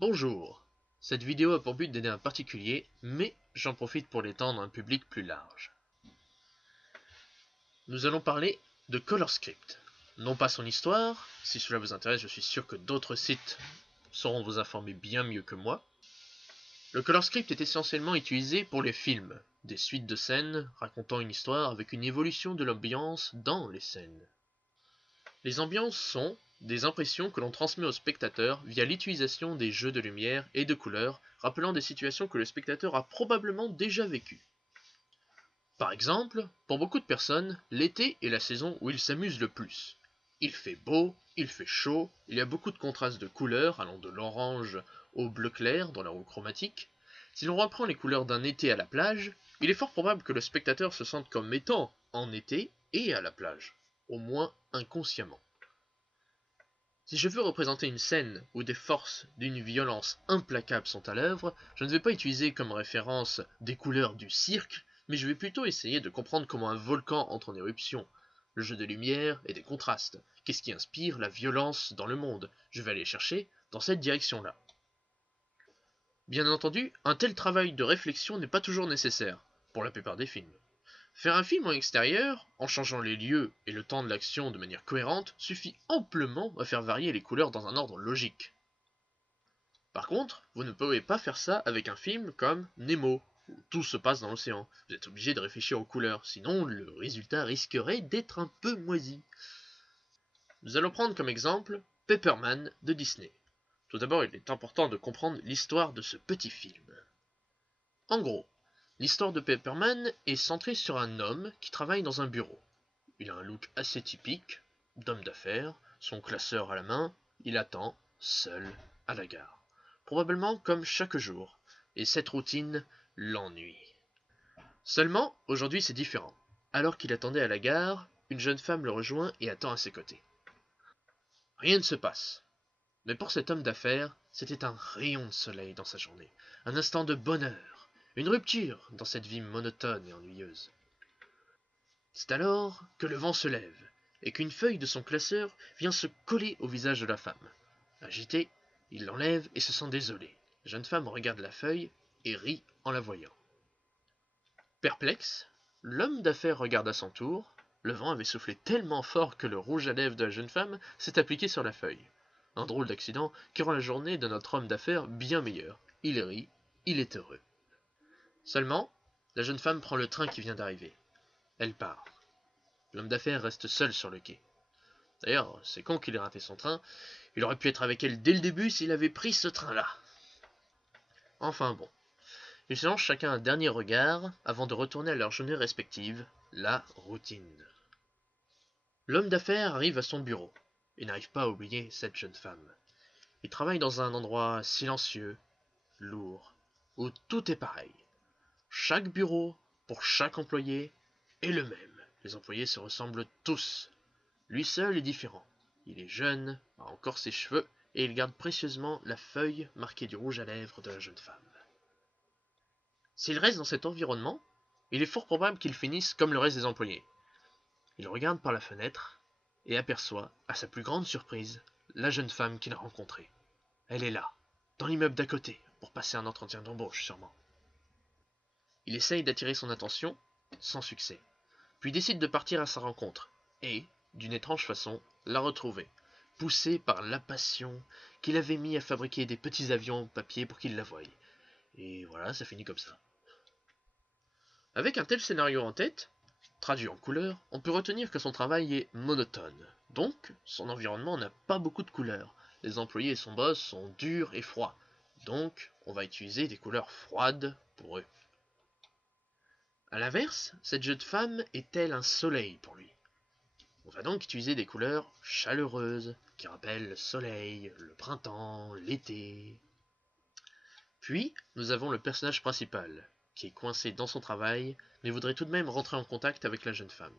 Bonjour, cette vidéo a pour but d'aider un particulier, mais j'en profite pour l'étendre à un public plus large. Nous allons parler de ColorScript. Non pas son histoire, si cela vous intéresse je suis sûr que d'autres sites sauront vous informer bien mieux que moi. Le ColorScript est essentiellement utilisé pour les films, des suites de scènes racontant une histoire avec une évolution de l'ambiance dans les scènes. Les ambiances sont des impressions que l'on transmet au spectateur via l'utilisation des jeux de lumière et de couleurs, rappelant des situations que le spectateur a probablement déjà vécues. Par exemple, pour beaucoup de personnes, l'été est la saison où ils s'amusent le plus. Il fait beau, il fait chaud, il y a beaucoup de contrastes de couleurs allant de l'orange au bleu clair dans la roue chromatique. Si l'on reprend les couleurs d'un été à la plage, il est fort probable que le spectateur se sente comme étant en été et à la plage, au moins inconsciemment. Si je veux représenter une scène où des forces d'une violence implacable sont à l'œuvre, je ne vais pas utiliser comme référence des couleurs du cirque, mais je vais plutôt essayer de comprendre comment un volcan entre en éruption. Le jeu des lumières et des contrastes. Qu'est-ce qui inspire la violence dans le monde? Je vais aller chercher dans cette direction-là. Bien entendu, un tel travail de réflexion n'est pas toujours nécessaire, pour la plupart des films. Faire un film en extérieur, en changeant les lieux et le temps de l'action de manière cohérente, suffit amplement à faire varier les couleurs dans un ordre logique. Par contre, vous ne pouvez pas faire ça avec un film comme Nemo, où tout se passe dans l'océan. Vous êtes obligé de réfléchir aux couleurs, sinon le résultat risquerait d'être un peu moisi. Nous allons prendre comme exemple Paperman de Disney. Tout d'abord, il est important de comprendre l'histoire de ce petit film. En gros, l'histoire de Paperman est centrée sur un homme qui travaille dans un bureau. Il a un look assez typique, d'homme d'affaires, son classeur à la main, il attend, seul, à la gare. Probablement comme chaque jour, et cette routine l'ennuie. Seulement, aujourd'hui c'est différent. Alors qu'il attendait à la gare, une jeune femme le rejoint et attend à ses côtés. Rien ne se passe. Mais pour cet homme d'affaires, c'était un rayon de soleil dans sa journée, un instant de bonheur, une rupture dans cette vie monotone et ennuyeuse. C'est alors que le vent se lève, et qu'une feuille de son classeur vient se coller au visage de la femme. Agité, il l'enlève et se sent désolé. La jeune femme regarde la feuille et rit en la voyant. Perplexe, l'homme d'affaires regarde à son tour. Le vent avait soufflé tellement fort que le rouge à lèvres de la jeune femme s'est appliqué sur la feuille. Un drôle d'accident qui rend la journée de notre homme d'affaires bien meilleure. Il rit, il est heureux. Seulement, la jeune femme prend le train qui vient d'arriver. Elle part. L'homme d'affaires reste seul sur le quai. D'ailleurs, c'est con qu'il ait raté son train. Il aurait pu être avec elle dès le début s'il avait pris ce train-là. Enfin bon. Ils se lancent chacun un dernier regard avant de retourner à leur journée respective, la routine. L'homme d'affaires arrive à son bureau. Il n'arrive pas à oublier cette jeune femme. Il travaille dans un endroit silencieux, lourd, où tout est pareil. Chaque bureau, pour chaque employé, est le même. Les employés se ressemblent tous. Lui seul est différent. Il est jeune, a encore ses cheveux, et il garde précieusement la feuille marquée du rouge à lèvres de la jeune femme. S'il reste dans cet environnement, il est fort probable qu'il finisse comme le reste des employés. Il regarde par la fenêtre et aperçoit, à sa plus grande surprise, la jeune femme qu'il a rencontrée. Elle est là, dans l'immeuble d'à côté, pour passer un entretien d'embauche sûrement. Il essaye d'attirer son attention, sans succès, puis décide de partir à sa rencontre, et, d'une étrange façon, la retrouver, poussé par la passion qu'il avait mis à fabriquer des petits avions en papier pour qu'il la voie. Et voilà, ça finit comme ça. Avec un tel scénario en tête, traduit en couleurs, on peut retenir que son travail est monotone. Donc, son environnement n'a pas beaucoup de couleurs. Les employés et son boss sont durs et froids. Donc, on va utiliser des couleurs froides pour eux. A l'inverse, cette jeune femme est telle un soleil pour lui. On va donc utiliser des couleurs chaleureuses, qui rappellent le soleil, le printemps, l'été. Puis, nous avons le personnage principal, qui est coincé dans son travail, mais voudrait tout de même rentrer en contact avec la jeune femme.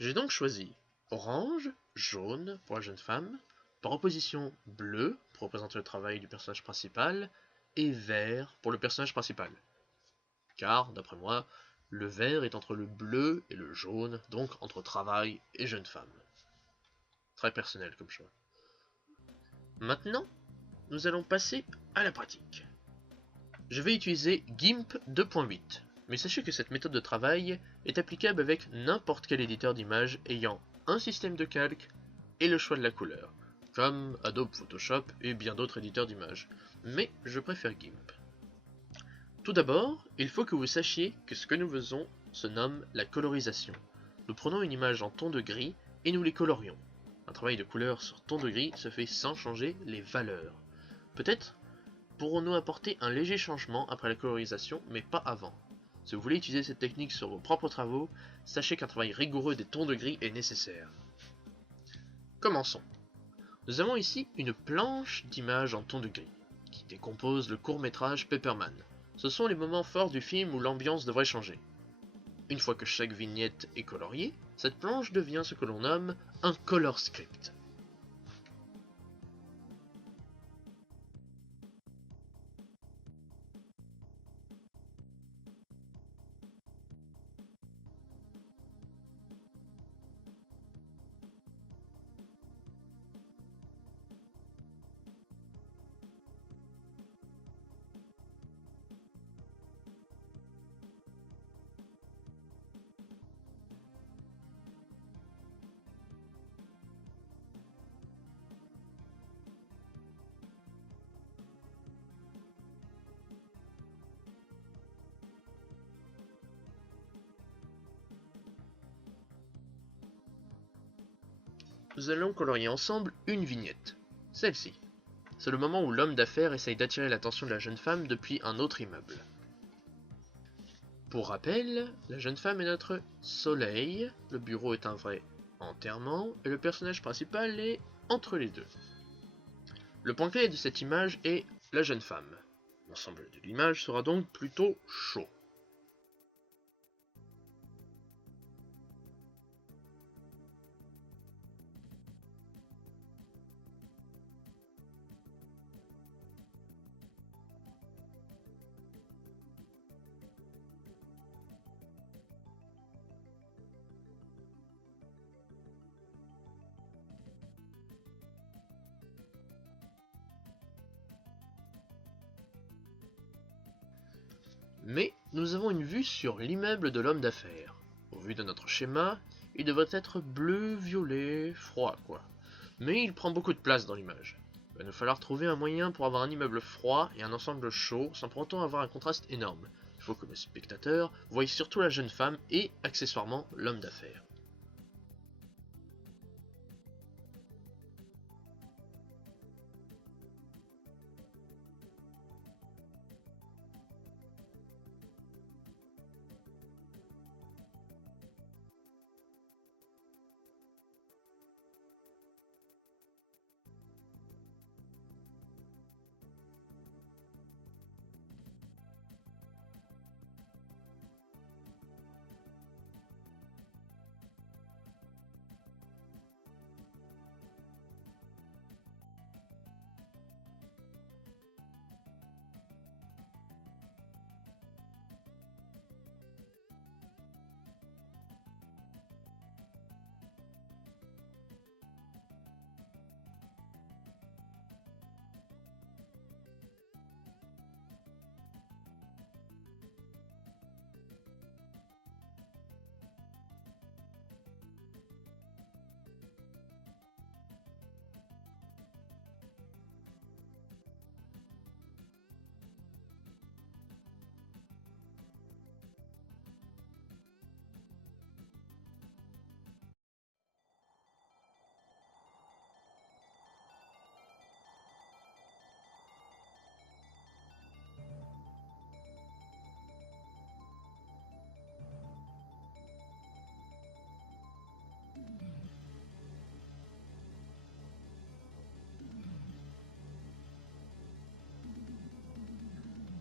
J'ai donc choisi orange, jaune pour la jeune femme, par opposition bleu pour représenter le travail du personnage principal, et vert pour le personnage principal. Car, d'après moi, le vert est entre le bleu et le jaune, donc entre travail et jeune femme. Très personnel comme choix. Maintenant, nous allons passer à la pratique. Je vais utiliser GIMP 2.8, mais sachez que cette méthode de travail est applicable avec n'importe quel éditeur d'image ayant un système de calque et le choix de la couleur, comme Adobe Photoshop et bien d'autres éditeurs d'images, mais je préfère GIMP. Tout d'abord, il faut que vous sachiez que ce que nous faisons se nomme la colorisation. Nous prenons une image en ton de gris et nous les colorions. Un travail de couleur sur ton de gris se fait sans changer les valeurs. Peut-être pourrons-nous apporter un léger changement après la colorisation, mais pas avant. Si vous voulez utiliser cette technique sur vos propres travaux, sachez qu'un travail rigoureux des tons de gris est nécessaire. Commençons. Nous avons ici une planche d'images en ton de gris, qui décompose le court-métrage Paperman. Ce sont les moments forts du film où l'ambiance devrait changer. Une fois que chaque vignette est coloriée, cette planche devient ce que l'on nomme un color script. Nous allons colorier ensemble une vignette. Celle-ci. C'est le moment où l'homme d'affaires essaye d'attirer l'attention de la jeune femme depuis un autre immeuble. Pour rappel, la jeune femme est notre soleil, le bureau est un vrai enterrement, et le personnage principal est entre les deux. Le point clé de cette image est la jeune femme. L'ensemble de l'image sera donc plutôt chaud. Mais nous avons une vue sur l'immeuble de l'homme d'affaires. Au vu de notre schéma, il devrait être bleu, violet, froid quoi. Mais il prend beaucoup de place dans l'image. Il va nous falloir trouver un moyen pour avoir un immeuble froid et un ensemble chaud sans pour autant avoir un contraste énorme. Il faut que le spectateur voie surtout la jeune femme et, accessoirement, l'homme d'affaires.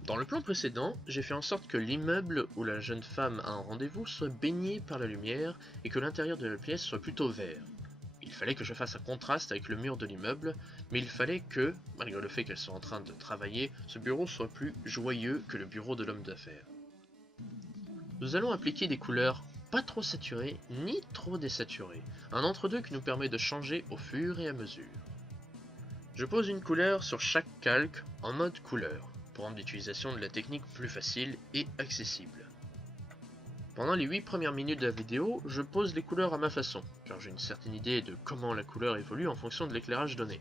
Dans le plan précédent, j'ai fait en sorte que l'immeuble où la jeune femme a un rendez-vous soit baigné par la lumière et que l'intérieur de la pièce soit plutôt vert. Il fallait que je fasse un contraste avec le mur de l'immeuble, mais il fallait que, malgré le fait qu'elle soit en train de travailler, ce bureau soit plus joyeux que le bureau de l'homme d'affaires. Nous allons appliquer des couleurs pas trop saturées ni trop désaturées, un entre-deux qui nous permet de changer au fur et à mesure. Je pose une couleur sur chaque calque en mode couleur, pour rendre l'utilisation de la technique plus facile et accessible. Pendant les 8 premières minutes de la vidéo, je pose les couleurs à ma façon, car j'ai une certaine idée de comment la couleur évolue en fonction de l'éclairage donné.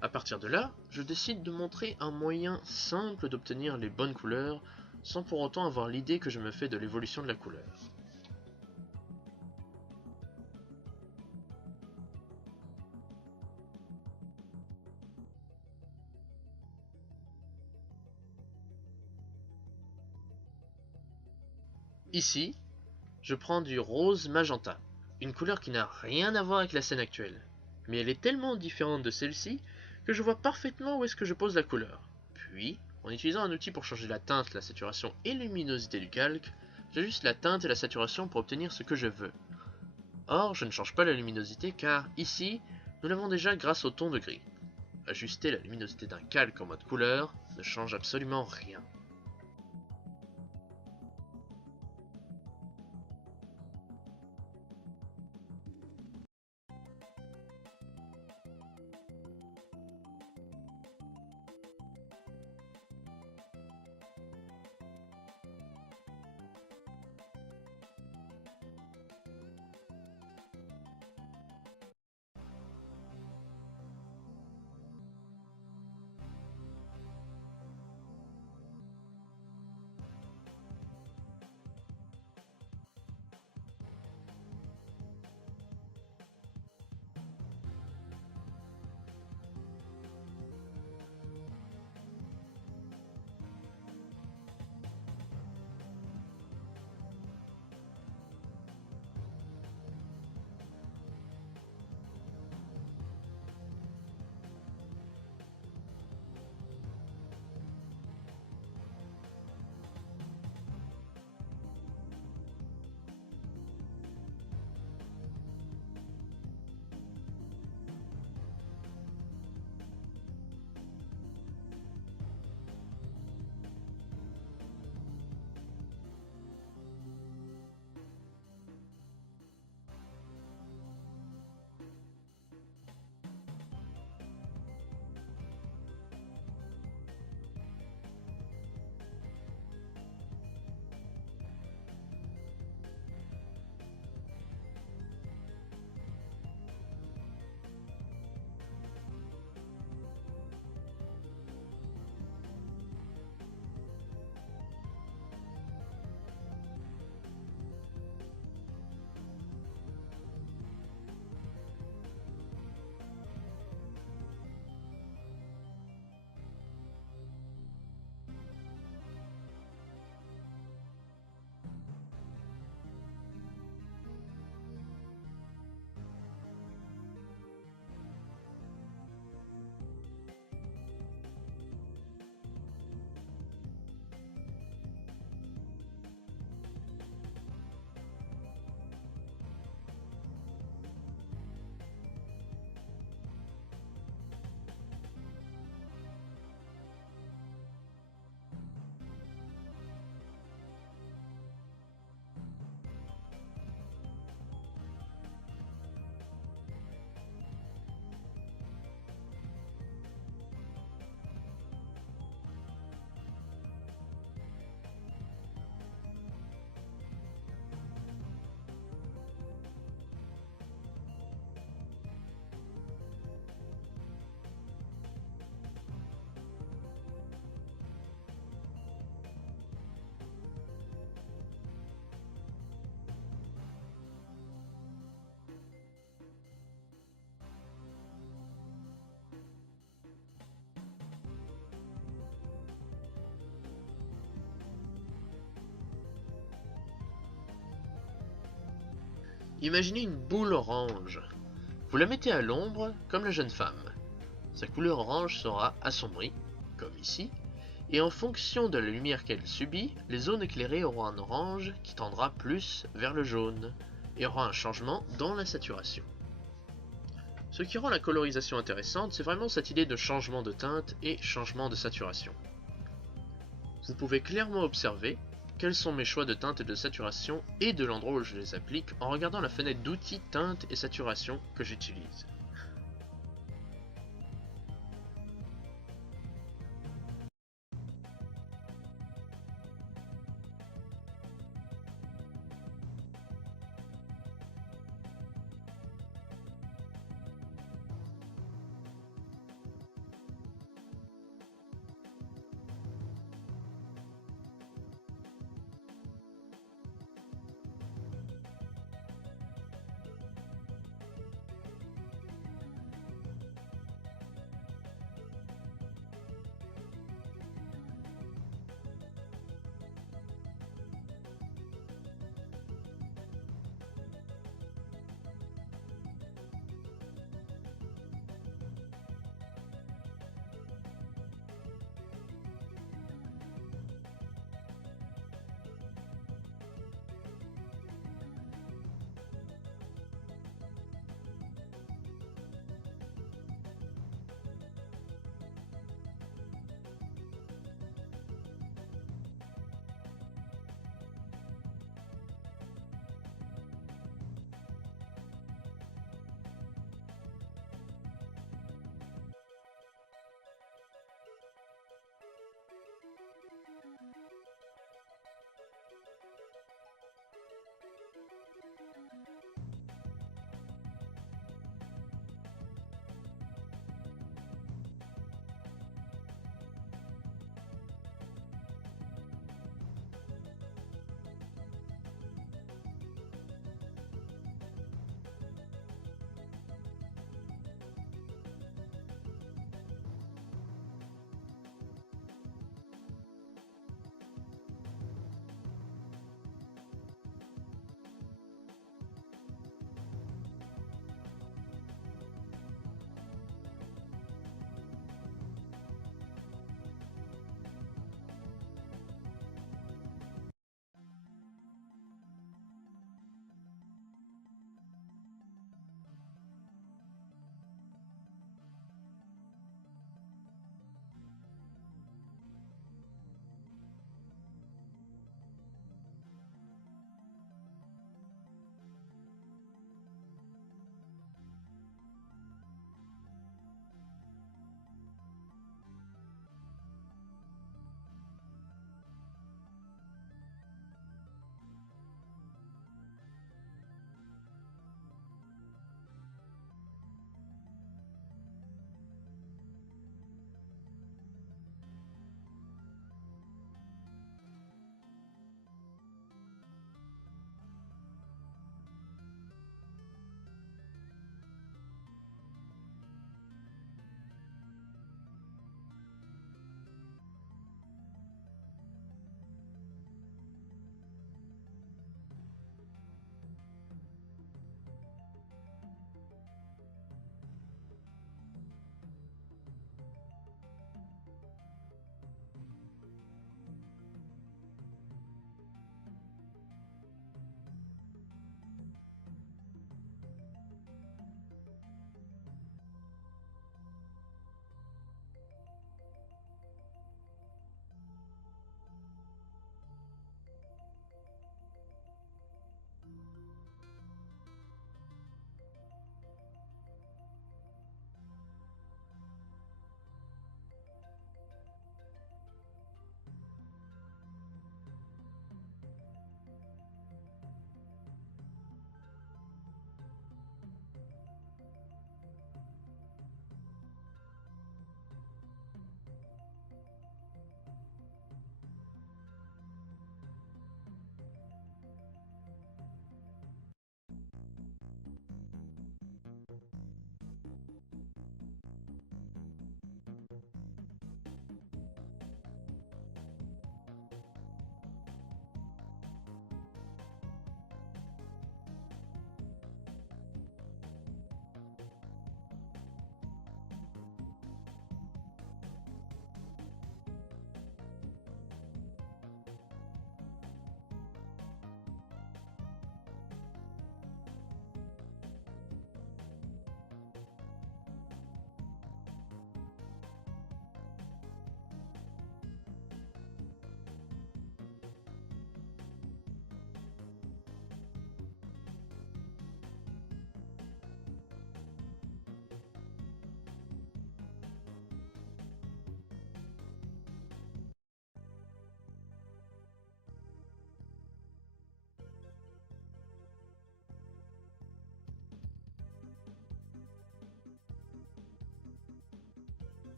A partir de là, je décide de montrer un moyen simple d'obtenir les bonnes couleurs sans pour autant avoir l'idée que je me fais de l'évolution de la couleur. Ici, je prends du rose magenta, une couleur qui n'a rien à voir avec la scène actuelle, mais elle est tellement différente de celle-ci que je vois parfaitement où est-ce que je pose la couleur. Puis, en utilisant un outil pour changer la teinte, la saturation et la luminosité du calque, j'ajuste la teinte et la saturation pour obtenir ce que je veux. Or, je ne change pas la luminosité car, ici, nous l'avons déjà grâce au ton de gris. Ajuster la luminosité d'un calque en mode couleur ne change absolument rien. Imaginez une boule orange. Vous la mettez à l'ombre comme la jeune femme. Sa couleur orange sera assombrie, comme ici, et en fonction de la lumière qu'elle subit, les zones éclairées auront un orange qui tendra plus vers le jaune, et aura un changement dans la saturation. Ce qui rend la colorisation intéressante, c'est vraiment cette idée de changement de teinte et changement de saturation. Vous pouvez clairement observer quels sont mes choix de teinte et de saturation et de l'endroit où je les applique en regardant la fenêtre d'outils teinte et saturation que j'utilise.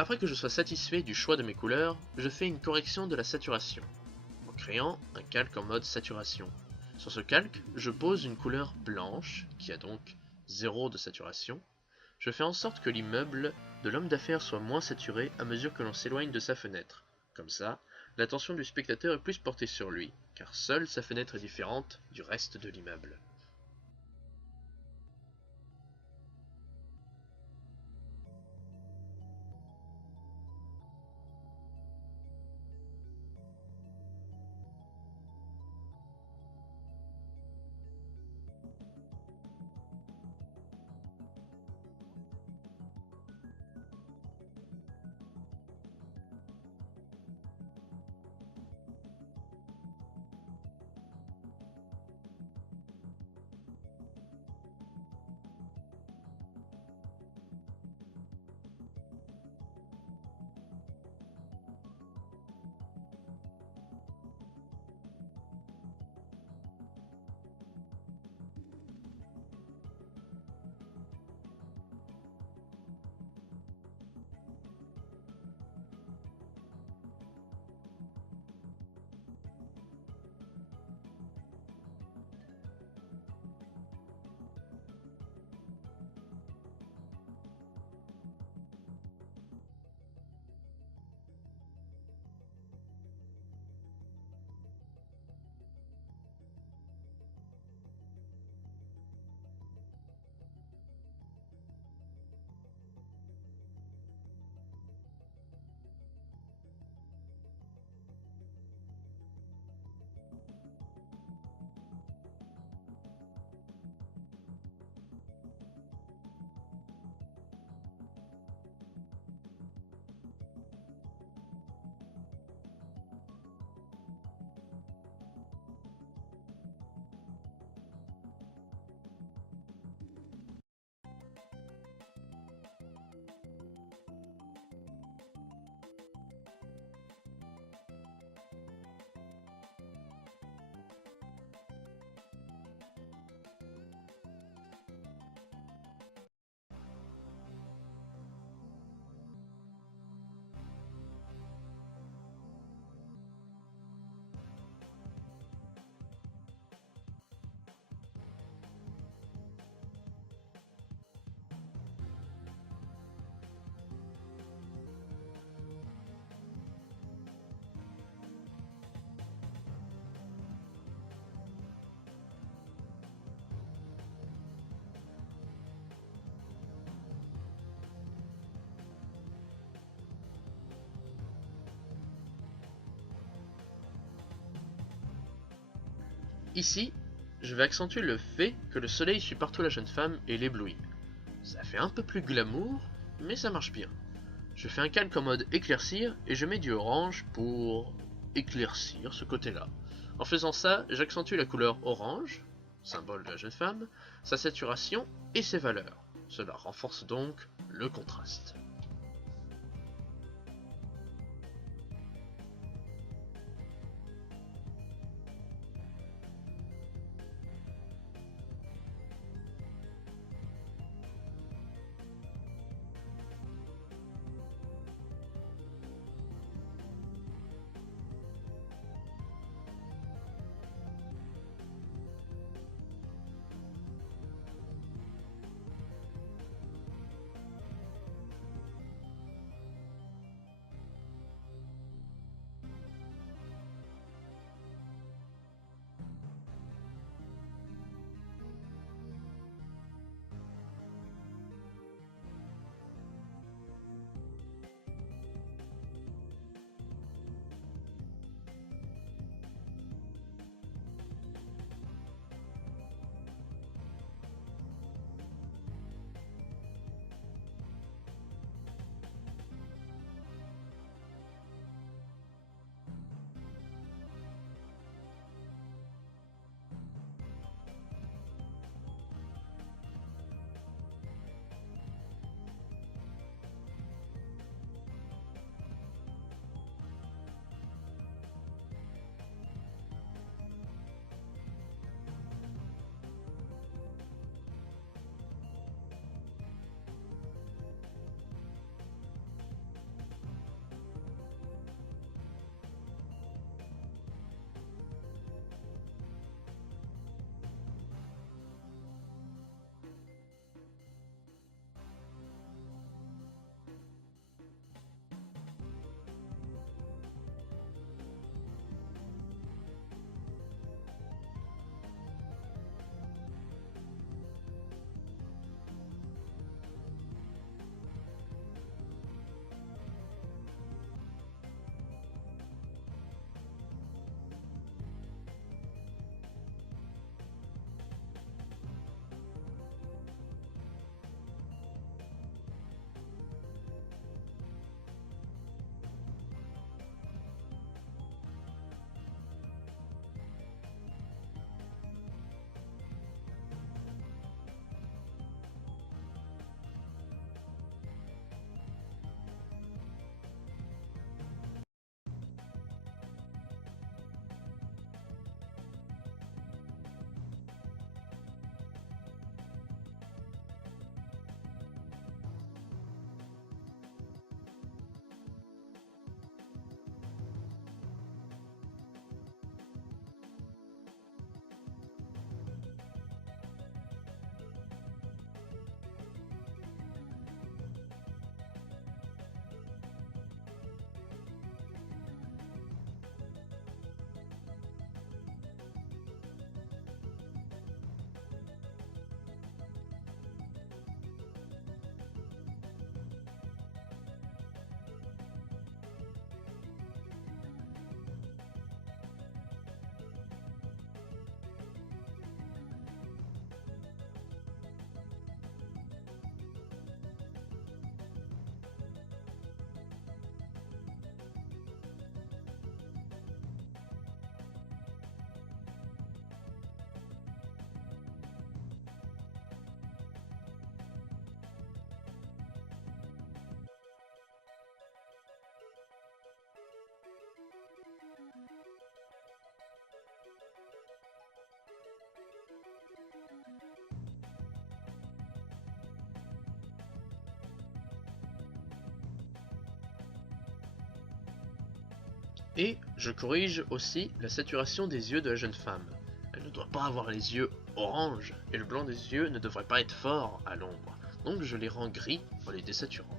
Après que je sois satisfait du choix de mes couleurs, je fais une correction de la saturation, en créant un calque en mode saturation. Sur ce calque, je pose une couleur blanche, qui a donc 0 de saturation. Je fais en sorte que l'immeuble de l'homme d'affaires soit moins saturé à mesure que l'on s'éloigne de sa fenêtre. Comme ça, l'attention du spectateur est plus portée sur lui, car seule sa fenêtre est différente du reste de l'immeuble. Ici, je vais accentuer le fait que le soleil suit partout la jeune femme et l'éblouit. Ça fait un peu plus glamour, mais ça marche bien. Je fais un calque en mode éclaircir et je mets du orange pour éclaircir ce côté-là. En faisant ça, j'accentue la couleur orange, symbole de la jeune femme, sa saturation et ses valeurs. Cela renforce donc le contraste. Et je corrige aussi la saturation des yeux de la jeune femme. Elle ne doit pas avoir les yeux orange, et le blanc des yeux ne devrait pas être fort à l'ombre. Donc je les rends gris en les désaturant.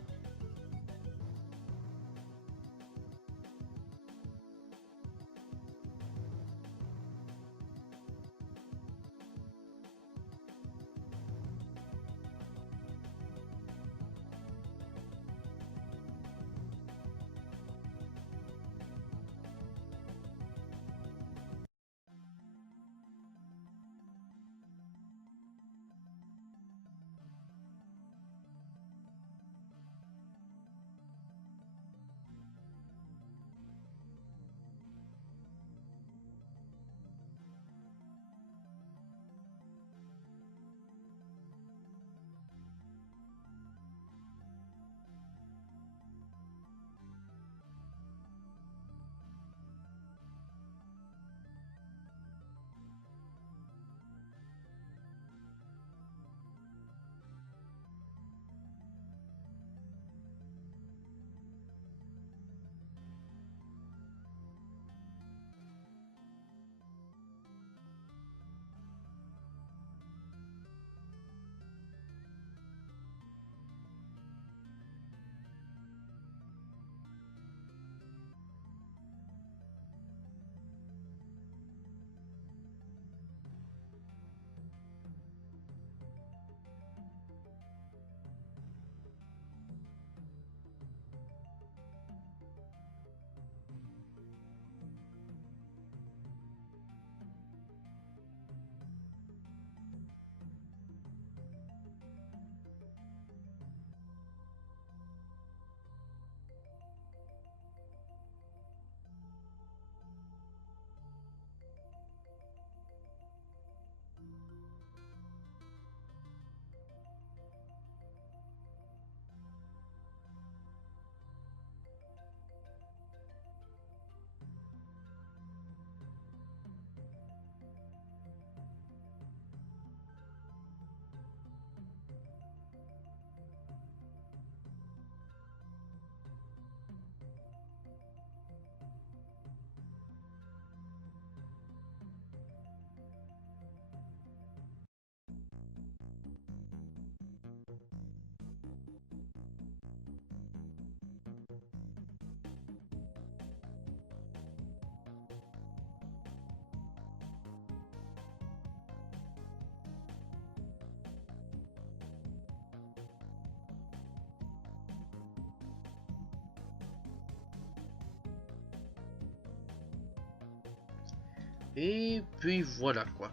Et puis voilà quoi.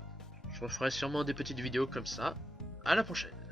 Je referai sûrement des petites vidéos comme ça. À la prochaine.